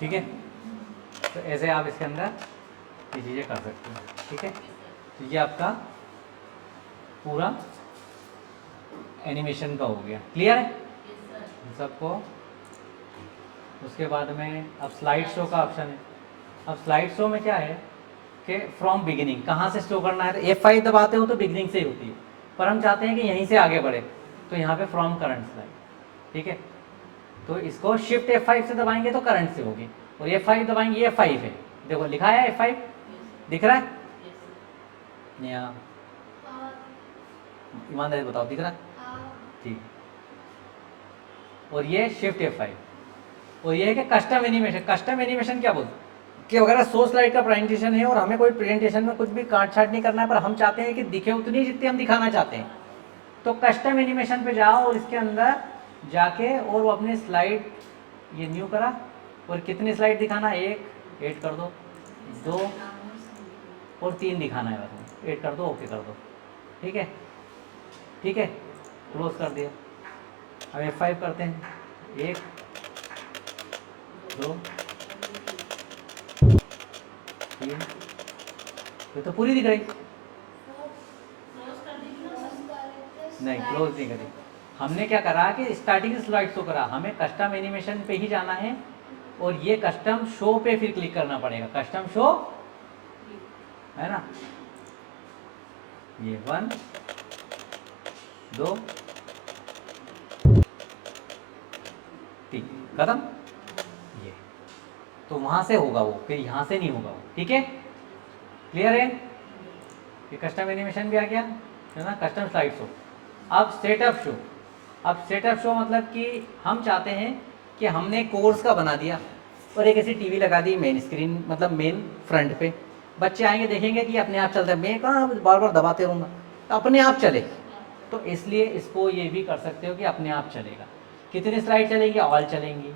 ठीक है। तो ऐसे आप इसके अंदर ये चीज़ें कर सकते हैं। ठीक है, तो ये आपका पूरा एनिमेशन का हो गया। क्लियर है सबको? उसके बाद में अब स्लाइड शो का ऑप्शन है। अब स्लाइड शो में क्या है कि फ्रॉम बिगिनिंग कहाँ से शो करना है, तो F5 दबाते हो तो बिगिनिंग से ही होती है, पर हम चाहते हैं कि यहीं से आगे बढ़े, तो यहाँ पे फ्रॉम करंट स्लाइड। ठीक है, तो इसको शिफ्ट F5 से दबाएंगे तो करंट से होगी, और F5 दबाएंगे, ये F5 है, देखो लिखा है F5 दिख रहा है? नहीं, ईमानदारी बताओ दिख रहा है? ठीक। और ये शिफ्ट F5, और ये है कि कस्टम एनिमेशन। कस्टम एनिमेशन क्या बोलते कि अगर 100 स्लाइड का प्रेजेंटेशन है और हमें कोई प्रेजेंटेशन में कुछ भी काट छाट नहीं करना है, पर हम चाहते हैं कि दिखे उतनी जितनी हम दिखाना चाहते हैं, तो कस्टम एनिमेशन पे जाओ और इसके अंदर जाके और वो अपनी स्लाइड ये न्यू करा, और कितनी स्लाइड दिखाना, 1 ऐड कर दो, 2 और 3 दिखाना है, बस ऐड कर दो, ओके कर दो। ठीक है, ठीक है, क्लोज कर दिया। अब F5 करते हैं, 1 2 3, ये तो पूरी दिख रही, नहीं क्लोज नहीं करी। हमने क्या करा कि स्टार्टिंग स्लाइड शो करा, हमें कस्टम एनिमेशन पे ही जाना है, और ये कस्टम शो पे फिर क्लिक करना पड़ेगा। कस्टम शो है ना, ये 1 2 3 खत्म। ये तो वहां से होगा वो, फिर यहाँ से नहीं होगा वो। ठीक है, क्लियर है? ये कस्टम एनिमेशन भी आ गया है ना, कस्टम स्लाइड शो। अब सेटअप शो। अब सेटअप शो मतलब कि हम चाहते हैं कि हमने कोर्स का बना दिया और एक ऐसी टीवी लगा दी मेन स्क्रीन, मतलब मेन फ्रंट पे, बच्चे आएंगे देखेंगे कि अपने आप चलता है, मैं कहाँ बार बार दबाते रहूँगा, तो अपने आप चले। तो इसलिए इसको ये भी कर सकते हो कि अपने आप चलेगा। कितनी स्लाइड चलेंगी? ऑल चलेंगी,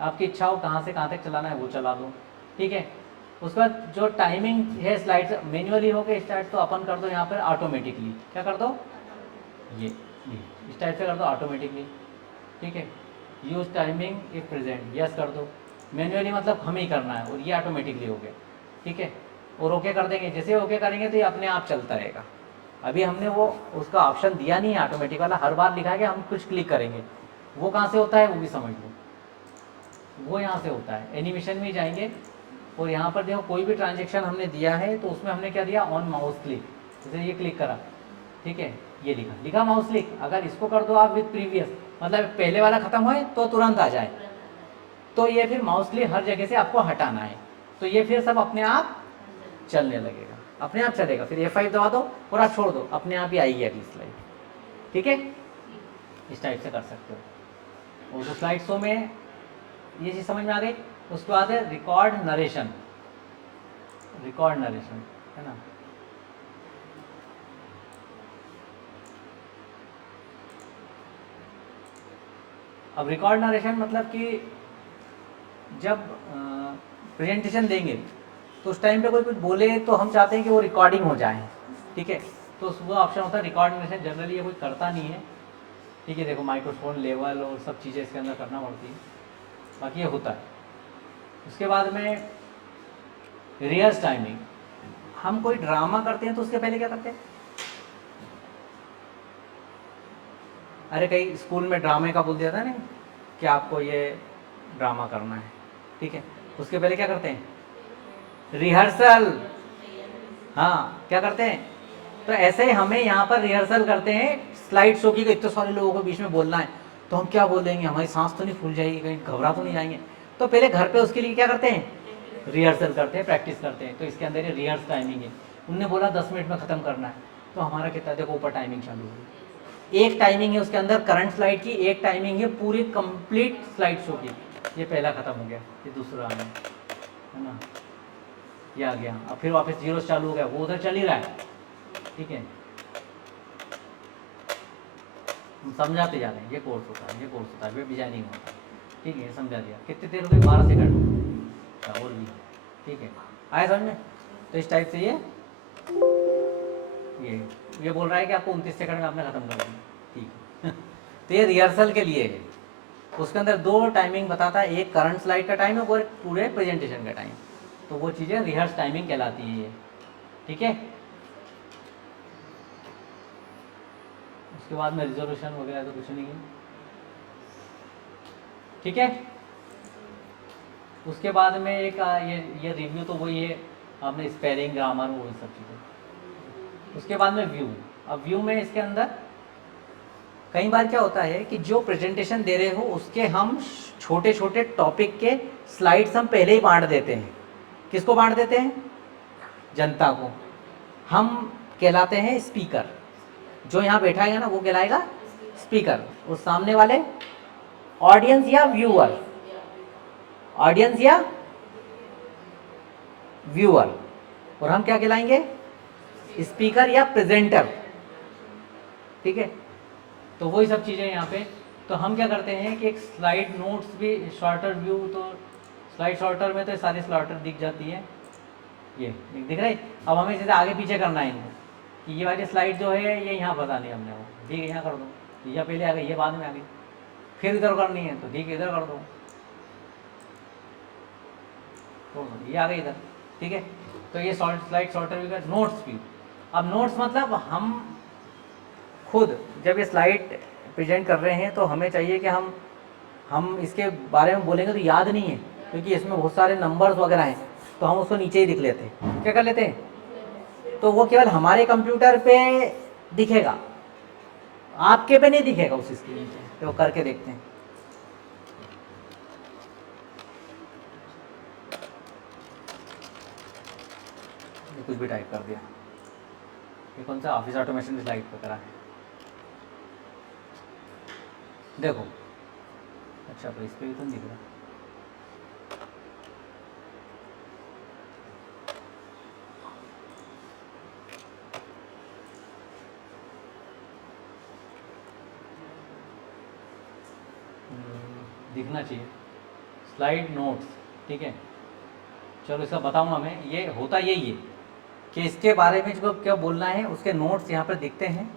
आपकी इच्छा हो कहाँ से कहाँ तक चलाना है वो चला दो। ठीक है, उसके बाद जो टाइमिंग है स्लाइड मैन्युअली हो गए स्टार्ट, तो अपन कर दो यहाँ पर ऑटोमेटिकली। क्या कर दो? ये इस टाइप से कर दो ऑटोमेटिकली। ठीक है, use timing if present, yes कर दो। मैन्युअली मतलब हमें ही करना है, और ये ऑटोमेटिकली हो गया। ठीक है, और ओके कर देंगे, जैसे ओके करेंगे तो ये अपने आप चलता रहेगा। अभी हमने वो उसका ऑप्शन दिया नहीं है ऑटोमेटिक वाला, हर बार लिखा है कि हम कुछ क्लिक करेंगे, वो कहाँ से होता है वो भी समझ लो। वो यहाँ से होता है, एनिमेशन में जाएंगे, और यहाँ पर देखो कोई भी ट्रांजेक्शन हमने दिया है तो उसमें हमने क्या दिया, ऑन माउस क्लिक, जैसे ये क्लिक करा, ठीक है, ये लिखा माउस क्लिक। अगर इसको कर दो आप विद प्रीवियस, मतलब पहले वाला खत्म होए तो तुरंत आ जाए, तो ये फिर माउस क्लिक हर जगह से आपको हटाना है, तो ये फिर सब अपने आप चलने लगेगा, अपने आप चलेगा। फिर F5 दबा दो और आप छोड़ दो, अपने आप ही आएगी अगली स्लाइड। ठीक है, इस टाइप से कर सकते हो। और तो स्लाइड शो में ये चीज़ समझ में आ गई। उसके बाद है रिकॉर्ड नरेशन। रिकॉर्ड नरेशन है ना, अब रिकॉर्ड नरेशन मतलब कि जब प्रेजेंटेशन देंगे तो उस टाइम पे कोई कुछ बोले तो हम चाहते हैं कि वो रिकॉर्डिंग हो जाए। ठीक है, तो वो ऑप्शन होता है रिकॉर्ड नरेशन। जनरली ये कोई करता नहीं है। ठीक है, देखो माइक्रोफोन लेवल और सब चीज़ें इसके अंदर करना पड़ती है, बाकी ये होता है। उसके बाद में रिहर्स टाइमिंग। हम कोई ड्रामा करते हैं तो उसके पहले क्या करते हैं? अरे कई स्कूल में ड्रामे का बोल दिया था ना कि आपको ये ड्रामा करना है, ठीक है, उसके पहले क्या करते हैं? रिहर्सल। हाँ, क्या करते हैं? तो ऐसे ही हमें यहाँ पर रिहर्सल करते हैं स्लाइड शो की, इतने सारे लोगों को बीच में बोलना है, तो हम क्या बोलेंगे, हमारी सांस तो नहीं फूल जाएगी, कहीं घबरा तो नहीं जाएंगे। तो पहले घर पे उसके लिए क्या करते हैं? रिहर्सल करते हैं, प्रैक्टिस करते हैं। तो इसके अंदर ये रिहर्स टाइमिंग है। उनने बोला 10 मिनट में ख़त्म करना है, तो हमारा कितना, देखो ऊपर टाइमिंग चालू होगी, एक टाइमिंग है उसके अंदर करंट स्लाइड की, एक टाइमिंग है पूरी कंप्लीट स्लाइड शो की। ये पहला खत्म हो गया, ये दूसरा आ गया, है ना, ये आ गया। अब फिर वापस जीरो चालू हो गया, वो उधर चल ही रहा है, ठीक है। हम समझाते जा रहे हैं, ये कोर्स होता है, ये कोर्स होता है, वेब डिजाइनिंग होता है, ठीक है। समझा दिया। कितनी देर हो गई? 12 सेकंड और भी, ठीक है। आए समझ में? तो इस टाइप से ये बोल रहा है कि आपको 29 सेकंड में आपने खत्म कर दिया, ठीक है। तो ये रिहर्सल के लिए है। उसके अंदर दो टाइमिंग बताता है, एक करंट स्लाइड का टाइम है और पूरे प्रेजेंटेशन का टाइम। तो वो चीज़ें रिहर्स टाइमिंग कहलाती है ये, ठीक है। उसके बाद में रिजोल्यूशन वगैरह तो कुछ नहीं है, ठीक है। उसके बाद में एक ये रिव्यू तो वही है, आपने स्पेलिंग, ग्रामर, वो सब चीज़ें। उसके बाद में व्यू। अब व्यू में इसके अंदर कई बार क्या होता है कि जो प्रेजेंटेशन दे रहे हो उसके हम छोटे छोटे टॉपिक के स्लाइड्स हम पहले ही बांट देते हैं। किसको बांट देते हैं? जनता को। हम कहलाते हैं स्पीकर। जो यहाँ बैठा है ना वो कहलाएगा स्पीकर, और सामने वाले ऑडियंस या व्यूअर, ऑडियंस या व्यूअर, और हम क्या कहलाएंगे? स्पीकर या प्रेजेंटर, ठीक है। तो वही सब चीज़ें यहाँ पे। तो हम क्या करते हैं कि एक स्लाइड नोट्स भी, शॉर्टर व्यू, तो स्लाइड शॉर्टर में तो सारी स्लॉटर दिख जाती है, ये दिख रहा है। अब हमें जैसे आगे पीछे करना है इनको, कि ये वाली स्लाइड जो है ये यहाँ बतानी है हमने, वो ठीक है यहाँ कर दो, ये पहले आ गई, ये बाद में आ गई, फिर इधर करनी है तो ठीक है इधर कर दो, तो ये आ गई इधर, ठीक है। तो ये स्लाइड शॉर्टर व्यू का नोट्स व्यू। अब नोट्स मतलब हम खुद जब ये स्लाइड प्रेजेंट कर रहे हैं तो हमें चाहिए कि हम इसके बारे में बोलेंगे तो याद नहीं है, क्योंकि इसमें बहुत सारे नंबर्स वगैरह हैं, तो हम उसको नीचे ही लिख लेते हैं। क्या कर लेते हैं? तो वो केवल हमारे कंप्यूटर पे दिखेगा, आपके पे नहीं दिखेगा उस स्क्रीन पे। तो वो करके देखते हैं। ये कुछ भी टाइप कर दिया। ये कौन सा ऑफिस ऑटोमेशन स्लाइड पे करा है, देखो। अच्छा तो इस पर भी तो नहीं दिख रहा। दिखना चाहिए स्लाइड नोट्स, ठीक है। चलो इसका बताऊंगा मैं। ये होता यही है कि इसके बारे में जो क्या बोलना है उसके नोट्स यहाँ पर दिखते हैं।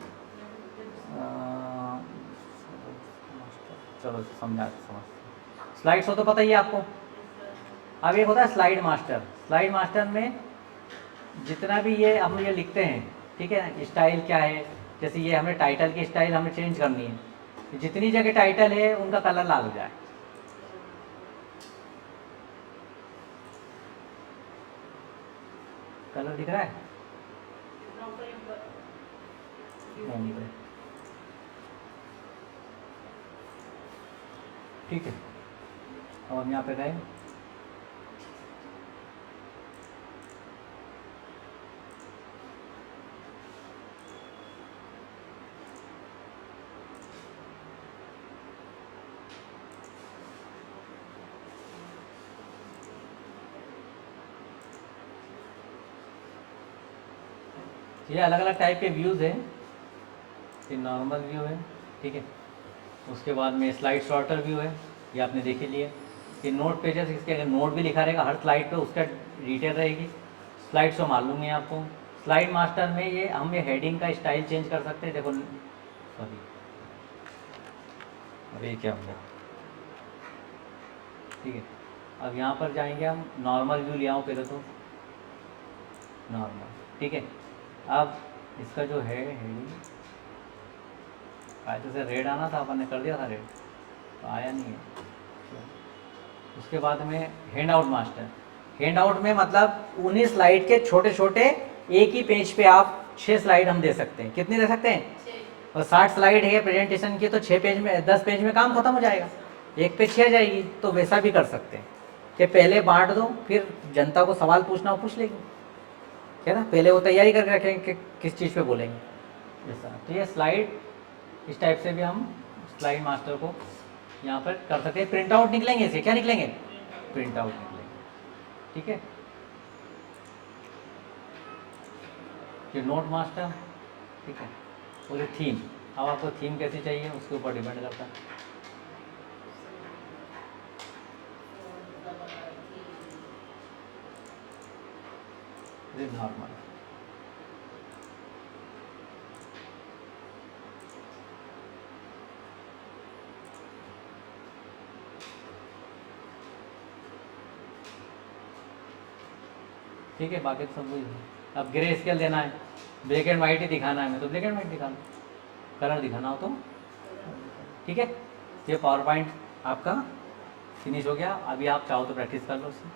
चलो समझ स्लाइड्स हो तो पता ही है आपको। अब एक होता है स्लाइड मास्टर। स्लाइड मास्टर में जितना भी ये हम ये लिखते हैं, ठीक है ना, स्टाइल क्या है, जैसे ये हमें टाइटल की स्टाइल हमें चेंज करनी है, जितनी जगह टाइटल है उनका कलर लाल हो जाए। कलर दिख रहा है? ठीक है। अब हम यहाँ पे गए, ये अलग अलग टाइप के व्यूज़ हैं। ये नॉर्मल व्यू है, ठीक है। उसके बाद में स्लाइड शॉर्टर व्यू है, ये आपने देख ही लिया। ये नोट पेजेस, इसके अगर नोट भी लिखा रहेगा हर स्लाइड पे, उसका डिटेल रहेगी। स्लाइड शो मालूम है आपको। स्लाइड मास्टर में ये हम ये हेडिंग का स्टाइल चेंज कर सकते हैं। देखो सॉरी, अभी क्या हो गया, ठीक है। अब यहाँ पर जाएंगे हम, नॉर्मल व्यू ले आओ पहले तो, नॉर्मल, ठीक है। अब इसका जो है हेडिंग आया, जैसे रेड आना था अपन ने कर दिया था रेड, तो आया नहीं है। उसके बाद में hand out master. Hand out में मतलब उन्हीं स्लाइड के छोटे छोटे एक ही पेज पे आप 6 स्लाइड हम दे सकते हैं। कितनी दे सकते हैं? और 60 स्लाइड है प्रेजेंटेशन की, तो 6 पेज में 10 पेज में काम खत्म हो जाएगा, एक पे 6 जाएगी। तो वैसा भी कर सकते हैं कि पहले बांट दो, फिर जनता को सवाल पूछना हो पूछ लेगी, है ना। पहले वो तैयारी करके रखेंगे कि किस चीज़ पे बोलेंगे, ऐसा। तो ये स्लाइड इस टाइप से भी हम स्लाइड मास्टर को यहाँ पर कर सकते हैं। प्रिंट आउट निकलेंगे इसे, क्या निकलेंगे, प्रिंट आउट निकलेंगे, ठीक है। ये नोट मास्टर, ठीक है, और ये थीम, अब आपको थीम कैसी चाहिए उसके ऊपर डिपेंड करता है। ये नॉर्मल, ठीक है, बाकी तो सब वही है। अब ग्रे स्केल देना है, ब्लैक एंड वाइट ही दिखाना है, मैं तो ब्लैक एंड वाइट दिखाना, कलर दिखाना हो तो, ठीक है। ये पावर पॉइंट आपका फिनिश हो गया। अभी आप चाहो तो प्रैक्टिस कर लो उससे,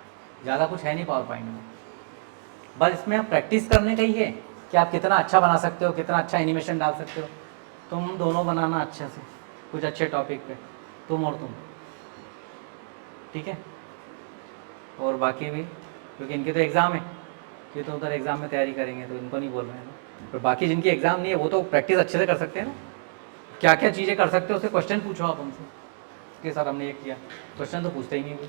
ज़्यादा कुछ है नहीं पावर पॉइंट में, बस इसमें आप प्रैक्टिस करने का ही है कि आप कितना अच्छा बना सकते हो, कितना अच्छा एनिमेशन डाल सकते हो। तुम दोनों बनाना अच्छे से, कुछ अच्छे टॉपिक पे, तुम और तुम, ठीक है। और बाकी भी, क्योंकि इनके तो एग्ज़ाम है, ये तो उधर एग्ज़ाम में तैयारी करेंगे तो इनको नहीं बोल रहे हैं ना। पर बाकी जिनकी एग्ज़ाम नहीं है वो तो प्रैक्टिस अच्छे से कर सकते हैं ना। क्या क्या चीज़ें कर सकते हो उससे क्वेश्चन पूछो आप उनसे कि सर हमने ये किया, क्वेश्चन तो पूछते ही नहीं कोई।